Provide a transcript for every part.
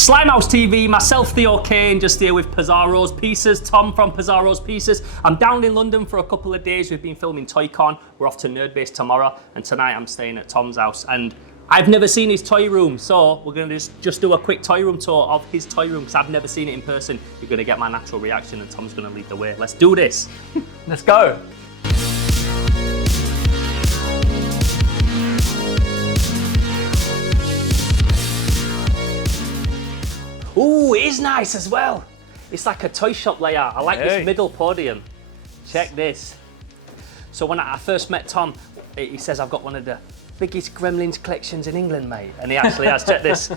Slimehouse TV, myself Theo Kane, just here with Pizarro's Pieces, Tom from Pizarro's Pieces. I'm down in London for a couple of days. We've been filming ToyCon. We're off to Nerdbase tomorrow, and tonight I'm staying at Tom's house. And I've never seen his toy room, so we're gonna just do a quick toy room tour of his toy room because I've never seen it in person. You're gonna get my natural reaction, and Tom's gonna lead the way. Let's do this. Let's go. Ooh, it is nice as well. It's like a toy shop layout. I like this middle podium. Check this. So when I first met Tom, he says, I've got one of the biggest Gremlins collections in England, mate. And he actually has. Check this.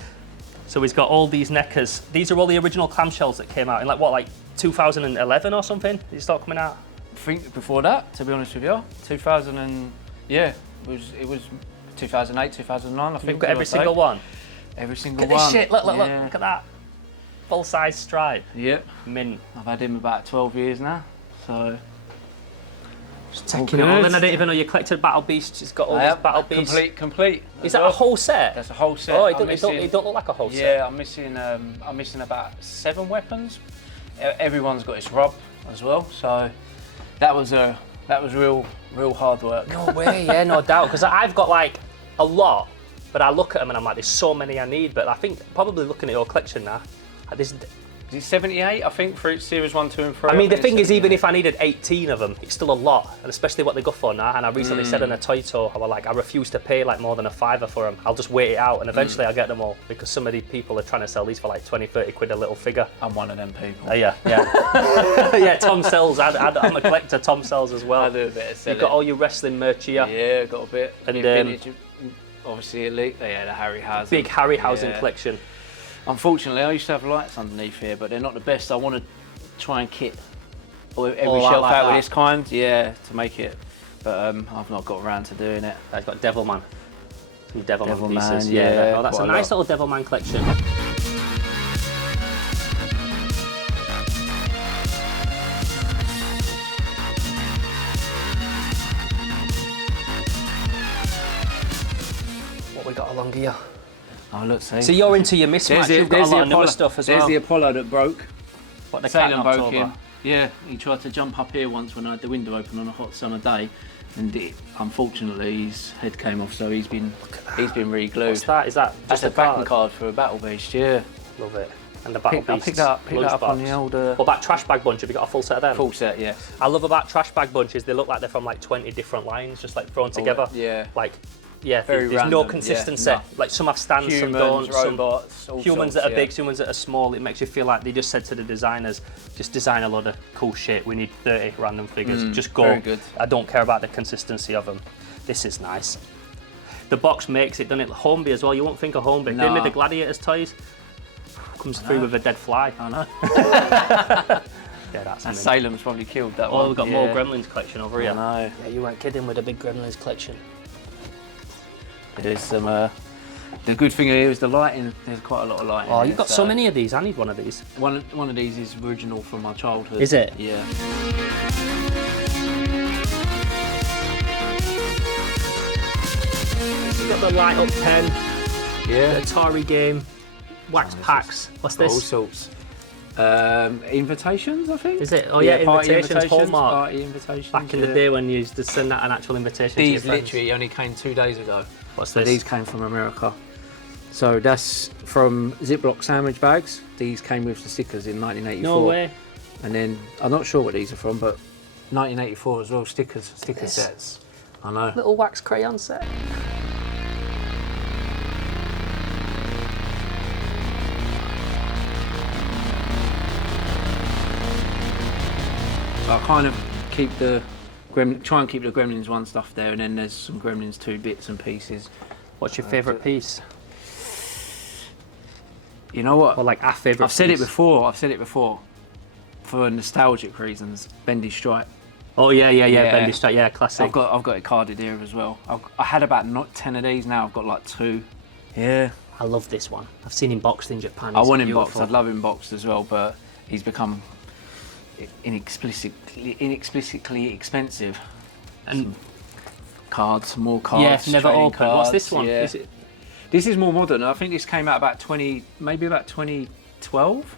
So he's got all these necas. These are all the original clamshells that came out in like 2011 or something? Did they start coming out? I think before that, to be honest with you. 2000 and, yeah, it was 2008, 2009, I think. You've got every single one? Every single one. Look at this shit, look yeah. at that. Full-size stripe. Yep. Mint. I've had him about 12 years now, so. Just taking it all in. I didn't even know you collected Battle Beasts. It's got all these Battle Beasts. Complete. Is that a whole set? That's a whole set. Oh, it don't look like a whole set. Yeah, I'm missing about 7 weapons. Everyone's got its rub as well, so that was real hard work. No way, yeah, no doubt. Because I've got like a lot, but I look at them and I'm like, there's so many I need. But I think probably looking at your collection now, is it 78? I think for each series 1, 2, and 3. I mean, the thing is, even if I needed 18 of them, it's still a lot, and especially what they go for now. And I recently said on a toy tour, I was like, I refuse to pay like more than a £5 for them. I'll just wait it out, and eventually I'll get them all because some of these people are trying to sell these for like 20, 30 quid a little figure. I'm one of them people. Yeah. Yeah, Tom sells. I'm a collector. Tom sells as well. I do a bit of selling. You've got all your wrestling merch here. Yeah, got a bit. And vintage, obviously elite. Yeah, the Harryhausen. Big Harryhausen collection. Unfortunately, I used to have lights underneath here, but they're not the best. I want to try and kit every shelf like out that. with this kind, yeah, to make it. But I've not got around to doing it. I've got Devilman. Some Devilman pieces. Yeah, oh, that's a nice little Devilman collection. What we got along here? Oh, look, see. So you're into your mismatch. You've got a lot of newer stuff as well. There's the Apollo that broke. What, the Salem broke him. Yeah, he tried to jump up here once when I had the window open on a hot summer day, and unfortunately his head came off. So he's been re-glued. What's that? Is that just a backing card for a Battle Beast? Yeah. Love it. And the Battle Beast. I picked that up on the old. What about Trash Bag Bunch? Have you got a full set of them? Full set, yeah. I love about Trash Bag Bunches. They look like they're from like 20 different lines, just like thrown together. Yeah. Like. Yeah, very there's random. no consistency. Yeah, no. Like some have stands, Humans, some don't. robots, some humans that are big, humans that are small. It makes you feel like they just said to the designers, just design a load of cool shit. We need 30 random figures. Just go. Very good. I don't care about the consistency of them. This is nice. The box makes it, doesn't it? Homeby as well. You won't think of Homeby. No. They made the Gladiators toys. Comes through with a dead fly. I know. Yeah, that's and Salem's probably killed that one. Oh, we've got more Gremlins collection over here. I know. Yeah, you weren't kidding with a big Gremlins collection. There's some. The good thing here is the lighting. There's quite a lot of lighting. Oh, you've got so many of these. I need one of these. One of these is original from my childhood. Is it? Yeah. You've got the light up pen. Yeah. The Atari game. Wax packs. What's this? All sorts. Invitations, I think. Is it? Oh yeah, invitations, Hallmark. Party invitations. Back in the day when you used to send out an actual invitation to your These friends. literally only came 2 days ago. What's So this? these came from America. So that's from Ziploc sandwich bags. These came with the stickers in 1984. No way. And then I'm not sure what these are from, but 1984 as well. Sticker Yes. sets. I know. Little wax crayon set. I kind of keep try and keep the Gremlins 1 stuff there, and then there's some Gremlins 2 bits and pieces. What's your favourite piece? You know what? Or like our favourite I've said it before. For nostalgic reasons, Bendy Stripe. Oh yeah, Bendy Stripe, yeah, classic. I've got it carded here as well. I had about 10 of these. Now I've got like 2. Yeah. I love this one. I've seen him boxed in Japan. I want him beautiful. boxed. I'd love him boxed as well, but he's become inexplicably expensive. And more cards. Yeah, never open. Cards, What's this one? Yeah. Is it? This is more modern. I think this came out about 2012.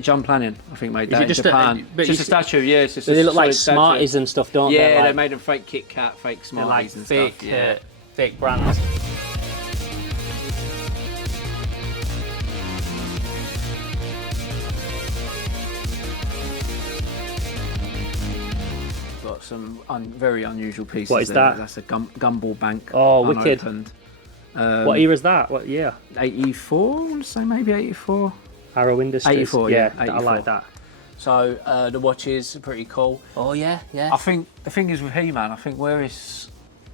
John Planning, I think, made that in Japan. Just a statue, yeah. It's just they look like Smarties and stuff, don't they? Yeah, like, they made them fake Kit Kat, fake Smarties and fake, stuff. Yeah, fake brands. Got some very unusual pieces. What is there. that? That's a gumball bank. Oh, wicked. What era is that? 84, I want to say, maybe 84. Arrow Industries. 84, yeah. 84. I like that. So the watches are pretty cool. Oh yeah. I think the thing is with He-Man, I think where it's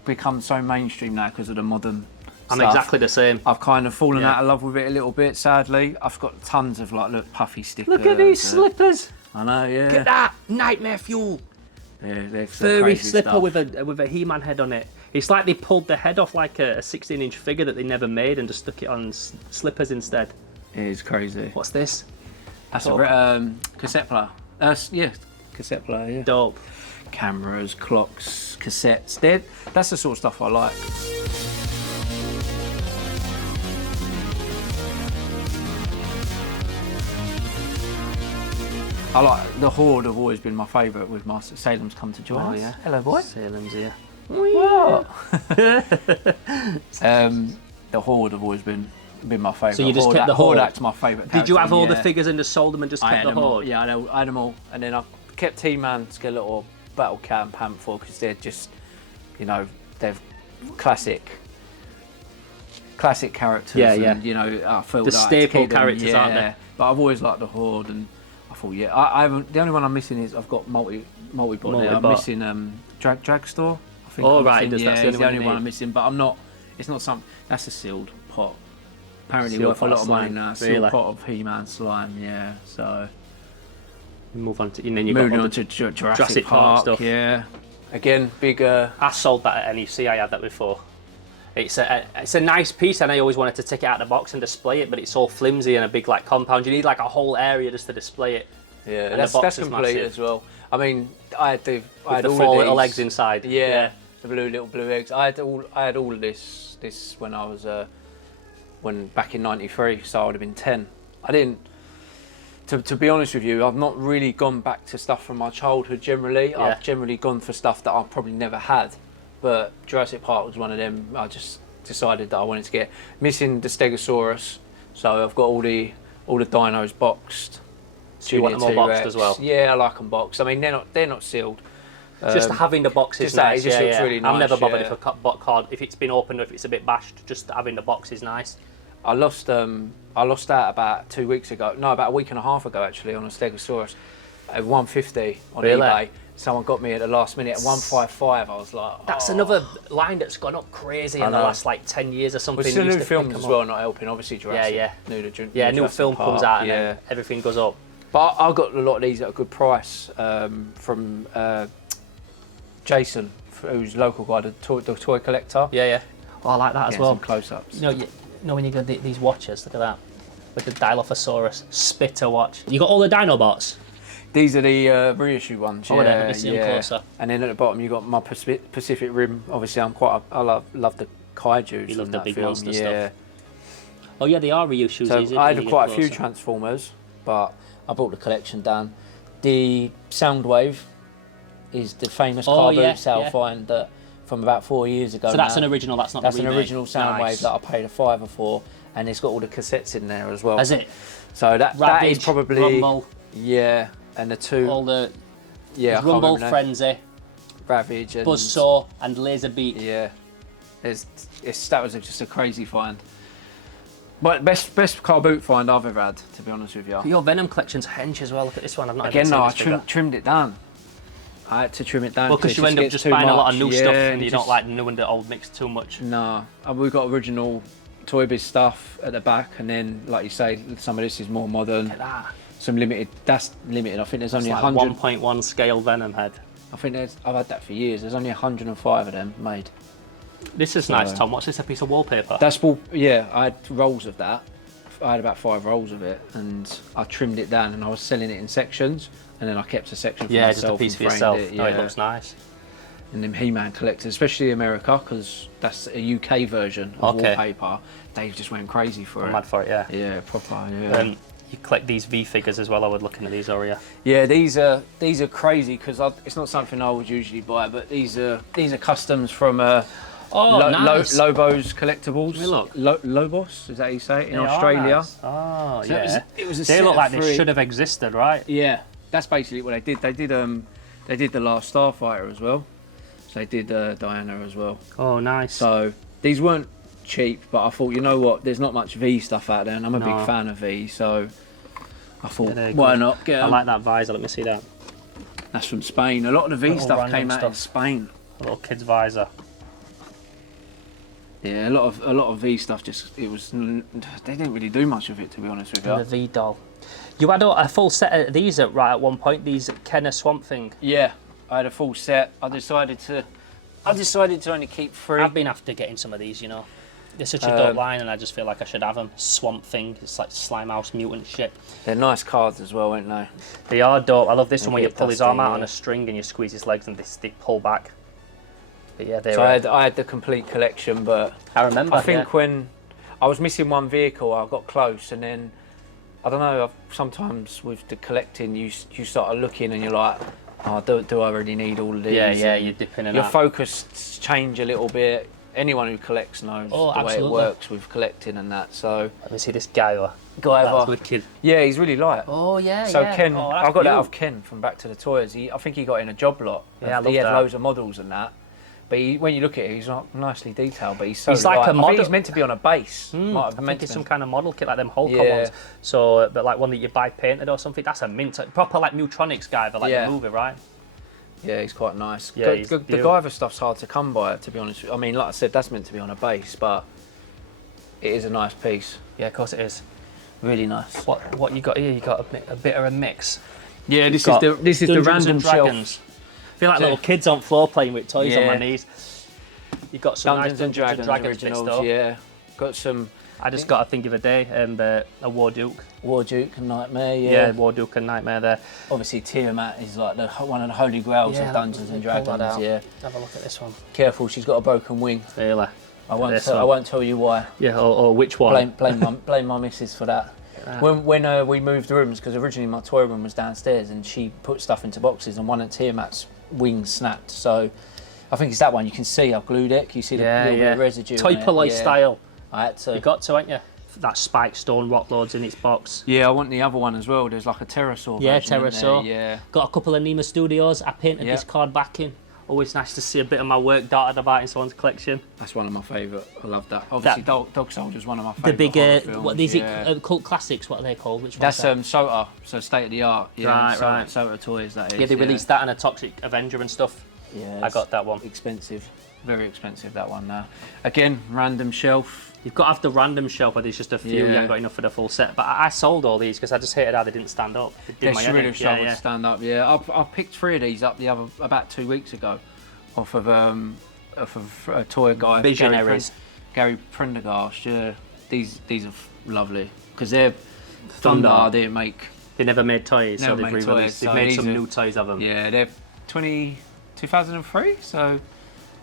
become so mainstream now because of the modern I'm stuff, exactly the same. I've kind of fallen out of love with it a little bit, sadly. I've got tons of like puffy stickers. Look at these slippers. I know, yeah. Look at that nightmare fuel. Yeah, they're Furry slipper stuff. with a He-Man head on it. It's like they pulled the head off like a 16-inch figure that they never made and just stuck it on slippers instead. It is crazy. What's this? That's a cassette player. Yeah, cassette player, yeah. Dope. Cameras, clocks, cassettes. That's the sort of stuff I like. I like the Horde have always been my favourite with my Salem's Come to Join Us. Yeah. Hello, boy. Salem's here. What? The Horde have always been my favourite. So you just kept the Horde? Act's my favourite. Did you have all the figures and just sold them and just kept the Horde? Yeah, I had them all. And then I kept He-Man, Skeletor, Battle Cat and Panther because they're just, they're classic characters. Yeah, and, I feel the like staple characters, aren't they? But I've always liked the Horde, and I thought, I haven't. The only one I'm missing is I've got multi-bot there. I'm missing Dragstore. I think. Oh right, that's the only one I'm missing. But I'm not. It's not something. That's a sealed pot. Apparently worth a lot of money now. Sealed pot of He-Man slime. Yeah. So. Move on to and then you moving on to Jurassic Park stuff. Yeah. Again, big. I sold that at NEC. I had that before. It's a nice piece, and I always wanted to take it out of the box and display it, but it's all flimsy and a big like compound. You need like a whole area just to display it. Yeah, that's complete massive as well. I mean, I had the four little eggs inside. Yeah, the little blue eggs. I had all of this when I was back in '93, so I would have been 10. I didn't. To be honest with you, I've not really gone back to stuff from my childhood generally. Yeah. I've generally gone for stuff that I've probably never had. But Jurassic Park was one of them. I just decided that I wanted to get. Missing the Stegosaurus, so I've got all the dinos boxed. So you want them all boxed as well? Yeah, I like them boxed. I mean, they're not sealed. Just having the box is nice. It just looks really nice. I'm never bothered if a card, if it's been opened or if it's a bit bashed. Just having the box is nice. I lost that about 2 weeks ago. No, about a week and a half ago actually on a Stegosaurus at 150 on eBay. Someone got me at the last minute at 155. I was like, that's another line that's gone up crazy in the last like 10 years or something. Well, still new films as well, not helping. Obviously, Jurassic. New film comes out and then everything goes up. But I got a lot of these at a good price from Jason, who's local guy, the toy collector. Yeah. Oh, I like that as well. Some close-ups. You know when you get these watches, look at that, with the Dilophosaurus Spitter watch. You got all the Dinobots. These are the reissue ones. Oh, let me see them closer. And then at the bottom you got my Pacific Rim. Obviously, I love the kaiju. You love the big monster stuff. Oh yeah, they are reissues. So I had quite a few Transformers, but I brought the collection down. The Soundwave is the famous car boot sale find that from about 4 years ago. So that's an original. That's not. That's the an original Soundwave that I paid a $5 for, and it's got all the cassettes in there as well. Has it? So that is probably Rumble. Yeah. And the two, all the Rumble, Frenzy, Ravage, and Buzzsaw, and Laserbeak. Yeah, that was just a crazy find. But best car boot find I've ever had, to be honest with you. Your Venom collection's hench as well. Look at this one. I've not again. No, I trimmed it down. I had to trim it down. Well, because you end up just buying a lot of new stuff, and you don't like new and the old mixed too much. No, we've got original Toy Biz stuff at the back, and then, like you say, some of this is more modern. Look at that. Some limited. That's limited. I think there's only 100. 1.1 scale Venom head. I think I've had that for years. There's only 105 of them made. This is nice, Tom. What's this? A piece of wallpaper? I had rolls of that. I had about 5 rolls of it, and I trimmed it down, and I was selling it in sections, and then I kept a section for myself. Yeah, just a piece for yourself. It looks nice. and them He-Man collectors, especially America, because that's a UK version of wallpaper. They just went crazy for it. Mad for it, yeah. Yeah, proper. Yeah. You collect these V figures as well. I was looking at these earlier. Yeah, these are crazy because it's not something I would usually buy, but these are customs from nice. Lobo's Collectibles. Hey, look. Lobos, is that how you say it, in Australia? Nice. Oh, So yeah. it was a they set look of like 3. they should have existed, right? Yeah, that's basically what they did. They did the Last Starfighter as well. So they did Diana as well. Oh, nice. So these weren't cheap, but I thought, you know what, there's not much V stuff out there, and I'm a big fan of V, so I thought, why not get 'em? I like that visor. Let me see that. That's from Spain. A lot of the V Little stuff random came out in stuff. Spain. A little kid's visor. Yeah, a lot of V stuff. They didn't really do much of it, to be honest with you. The V doll. You had a full set of these at one point. These Kenner Swamp Thing. Yeah, I had a full set. I decided to only keep 3. I've been after getting some of these. You know, they're such a dope line, and I just feel like I should have them. Swamp Thing. It's like Slimehouse mutant shit. They're nice cards as well, aren't they? They are dope. I love this one where you bit pull his dusty, arm out yeah. on a string and you squeeze his legs and they pull back. But yeah, So I had the complete collection, but I remember. I think when I was missing one vehicle, I got close, and then I don't know. Sometimes with the collecting, you start looking and you're like, oh, do I really need all of these? Yeah, you dip in and your out. focus change a little bit. Anyone who collects knows the way it absolutely. works with collecting and that. So Let me see this guyver. Guyver, That's wicked. yeah, he's really light. Oh yeah. So yeah. Ken, Oh, I got that off Ken from Back to the Toys. I think he got in a job lot. Yeah, I love he had that. loads of models and that. But when you look at it, he's not nicely detailed. But he's so He's like light. a I model. think he's meant to be on a base. I think it's some kind of model kit like them Hulk Yeah. ones. So, but like one that you buy painted or something. That's a mint. Proper like Mutronics guy, but like Yeah. the movie, right? Yeah, he's quite nice. Yeah, the Guyver stuff's hard to come by, to be honest. I mean, like I said, that's meant to be on a base, but it is a nice piece. Yeah, of course it is. Really nice. What you got here? You got a bit of a mix. Yeah, this Got is the Dungeons random and shelf. Dragons. I feel like little kids on floor playing with toys on my Yeah. knees. You got some Dungeons nice and Dragons bits originals. though. Yeah, got some I just got a thing of a day, a War Duke. War Duke and Nightmare. Yeah, War Duke and Nightmare there. Obviously, Tiamat is like one of the holy grails Yeah, of Dungeons and pull that Dragons. out. Yeah, Have a look at this one. careful, she's got a broken wing. Really? I This won't tell you why. Yeah, or which one? Blame my missus for that. When we moved rooms, because originally my toy room was downstairs, and she put stuff into boxes, and one of Tiamat's wings snapped. So I think it's that one. You can see I've glued it. Can you see the little bit of residue? Toy on it? Polite Yeah. style. I had to. You got to, ain't you? That spike stone rock lords in its box. Yeah, I want the other one as well. There's like a pterosaur. Yeah, version in there, pterosaur. Yeah. Got a couple of Nemo Studios. I painted this card backing. Always nice to see a bit of my work darted about in someone's collection. That's one of my favourite. I love that. Obviously, Dog Soldier's one of my The favourite big, horror films. what these cult classics? What are they called? Which That's one's that? SOTA, so state of the art. Yeah, Right. SOTA toys. That is. Yeah, they released that and a Toxic Avenger and stuff. Yeah, I got that one. Expensive, very expensive that one. Now, again, random shelf. You've got to have the random shelf where there's just a few. You Yeah. haven't got enough for the full set. But I sold all these because I just hated how they didn't stand up. It did my head in. Really struggled to stand up. Yeah, I picked 3 of these up about 2 weeks ago, off of a toy guy. Visionaries. Gary Prendergast. Yeah, these are lovely because they're Thunder. They didn't make. They never made toys, so Never they've made re-released. toys, They've so made these some are- new toys of them. Yeah, they're 2003. So.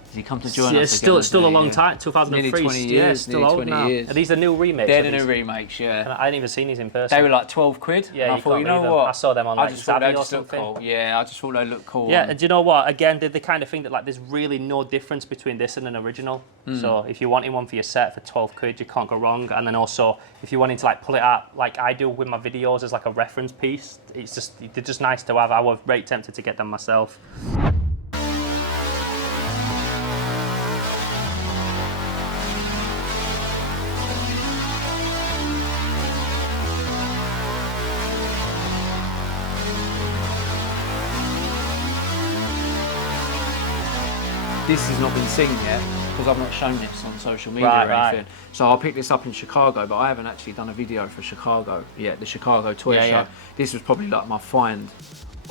Has he come to join Yeah, us still again? a long time. 2003. Nearly 20 Yeah, years, still nearly old 20 now. years. Are these the new remakes? They're of the new these? remakes, yeah. I hadn't even seen these in person. They were like 12 quid. Yeah, and I you thought, can't you know believe what? them. I saw them on, I like, just thought they Zavvi or just looked something. cool. Yeah, I just thought they looked cool. Yeah, do you know what? Again, they're the kind of thing that like there's really no difference between this and an original. So if you're wanting one for your set for 12 quid, you can't go wrong. And then also, if you're wanting to like pull it out like I do with my videos as like a reference piece, they're just nice to have. I was very tempted to get them myself. This has not been seen yet because I've not shown this on social media Right, or right. anything. So I'll pick this up in Chicago, but I haven't actually done a video for Chicago yet, the Chicago Toy Show. yeah. This was probably like my find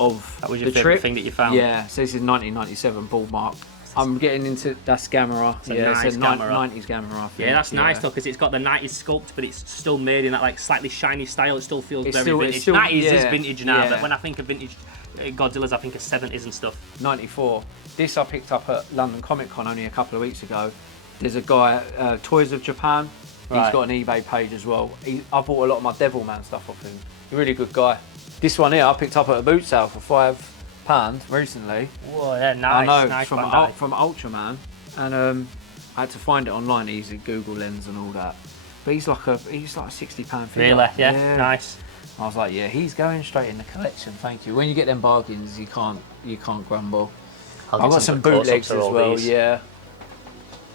of That was your the favourite trip. thing that you found? Yeah, so this is 1997 bullmark. I'm getting into, that's Gamera. It's a yeah, nice it's a Gamera. 90s Gamera, I think. Yeah, that's nice though, because it's got the 90s sculpt, but it's still made in that like slightly shiny style. It still feels It's very still- vintage. it's still- 90s is yeah, vintage now, yeah. but when I think of vintage Godzilla's, I think, are 70s and stuff. 94. This I picked up at London Comic Con only a couple of weeks ago. There's a guy, Toys of Japan. He's got an eBay page as well. I bought a lot of my Devilman stuff off him. He's a really good guy. This one here I picked up at a boot sale for £5 recently. Whoa, yeah, nice. I know, nice from Ultraman. And I had to find it online easy, Google Lens and all that. But he's like a £60 figure. Really? Yeah, nice. I was like, yeah, he's going straight in the collection. Thank you. When you get them bargains, you can't grumble. I've got some bootlegs as well. Yeah.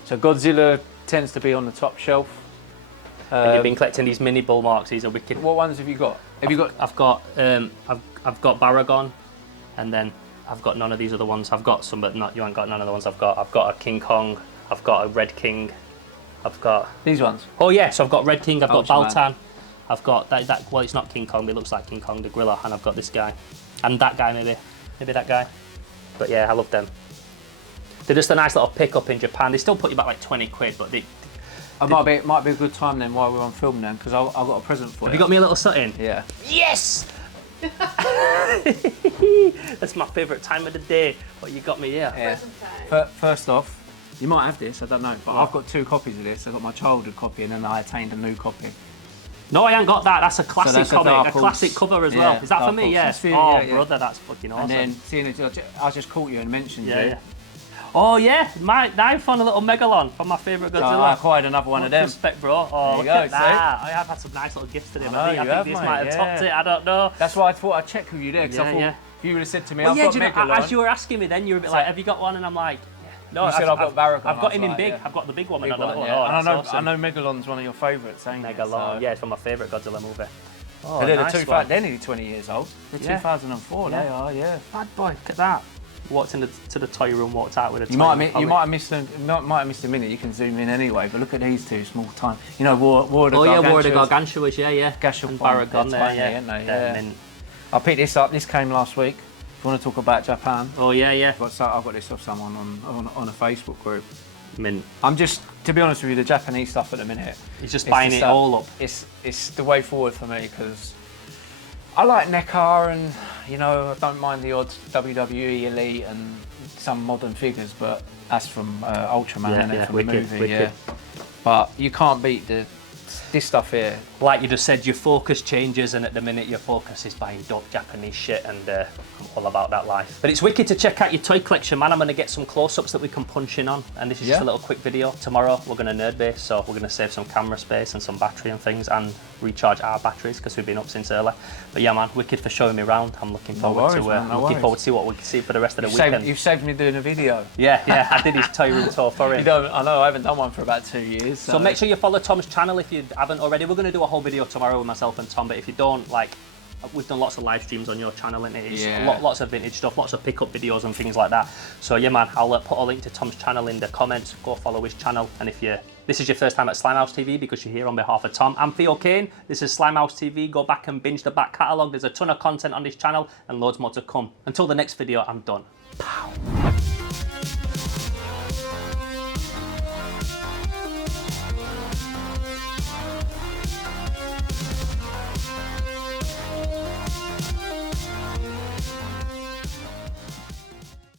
So Godzilla tends to be on the top shelf. And you've been collecting these mini bull marks. These are wicked. What ones have you got? I've got Baragon, and then I've got none of these other ones. I've got some, but not you. Ain't got none of the ones I've got. I've got a King Kong. I've got a Red King. I've got these ones. Oh yeah, so I've got Red King. I've got Ultraman. Baltan. I've got that. Well, it's not King Kong. But it looks like King Kong the gorilla, and I've got this guy, and that guy maybe that guy. But yeah, I love them. They're just a nice little pickup in Japan. They still put you back like 20 quid, but they. It might be a good time then while we're on film then, because I've got a present for you. Have you got me a little something? Yeah. Yes! That's my favourite time of the day. What you got me here? Yeah. First off, you might have this, I don't know, but I've got 2 copies of this. I've got my childhood copy and then I attained a new copy. No, I ain't got that. That's a classic comic, a classic cover as well. Yeah, Is that for me? Yeah. Brother, that's fucking awesome. And then, seeing as I just caught you and mentioned you. Yeah. Oh yeah, now I found a little Megalon from my favourite Godzilla. So I acquired another one of them. Respect, bro. Oh, look at that. I have had some nice little gifts today. I think this might have topped it. I don't know. That's why I thought I'd check with you there, because I thought if you would have said to me, I've got Megalon. As you were asking me then, you were a bit like, have you got one? And I'm like, no. You said I've got Baragon. I've got him in big. I've got the big one. And I know Megalon's one of your favourites, ain't it? Megalon, yeah, it's from my favourite Godzilla movie. Oh, they're nearly 20 years old. They're 2004, they are, yeah. Bad boy, look at that. Walked to the toy room, walked out with a toy. You might have missed a minute. You can zoom in anyway. But look at these 2 small time. You know, War of the Gargantuas. War of the Gargantuas, yeah. And Baragon there, yeah. I picked this up. This came last week. If you want to talk about Japan. Oh yeah. I've got this off someone on a Facebook group. Mint. I'm just, to be honest with you, the Japanese stuff at the minute. He's just buying it all up. It's the way forward for me because I like NECA and, you know, I don't mind the odd WWE Elite and some modern figures, but that's from Ultraman and from the movie, yeah. But you can't beat this stuff here. Like you just said, your focus changes, and at the minute your focus is buying dope Japanese shit, and I'm all about that life. But it's wicked to check out your toy collection, man. I'm going to get some close-ups that we can punch in on, and this is just a little quick video. Tomorrow we're going to nerd base, so we're going to save some camera space and some battery and things, and recharge our batteries because we've been up since early. But yeah, man, wicked for showing me around. I'm looking forward to see what we can see for the rest of the weekend. You've saved me doing a video. Yeah, I did his toy room tour for him. I know, I haven't done one for about 2 years. So make sure you follow Tom's channel if you haven't already. We're going to do a whole video tomorrow with myself and Tom, but if you don't, like, we've done lots of live streams on your channel, and it's lots of vintage stuff, lots of pickup videos and things like that. So yeah, man, I'll put a link to Tom's channel in the comments. Go follow his channel, and if this is your first time at Slimehouse TV because you're here on behalf of Tom, I'm Theo Kane. This is Slimehouse TV. Go back and binge the back catalogue. There's a ton of content on this channel and loads more to come. Until the next video, I'm done. Pow.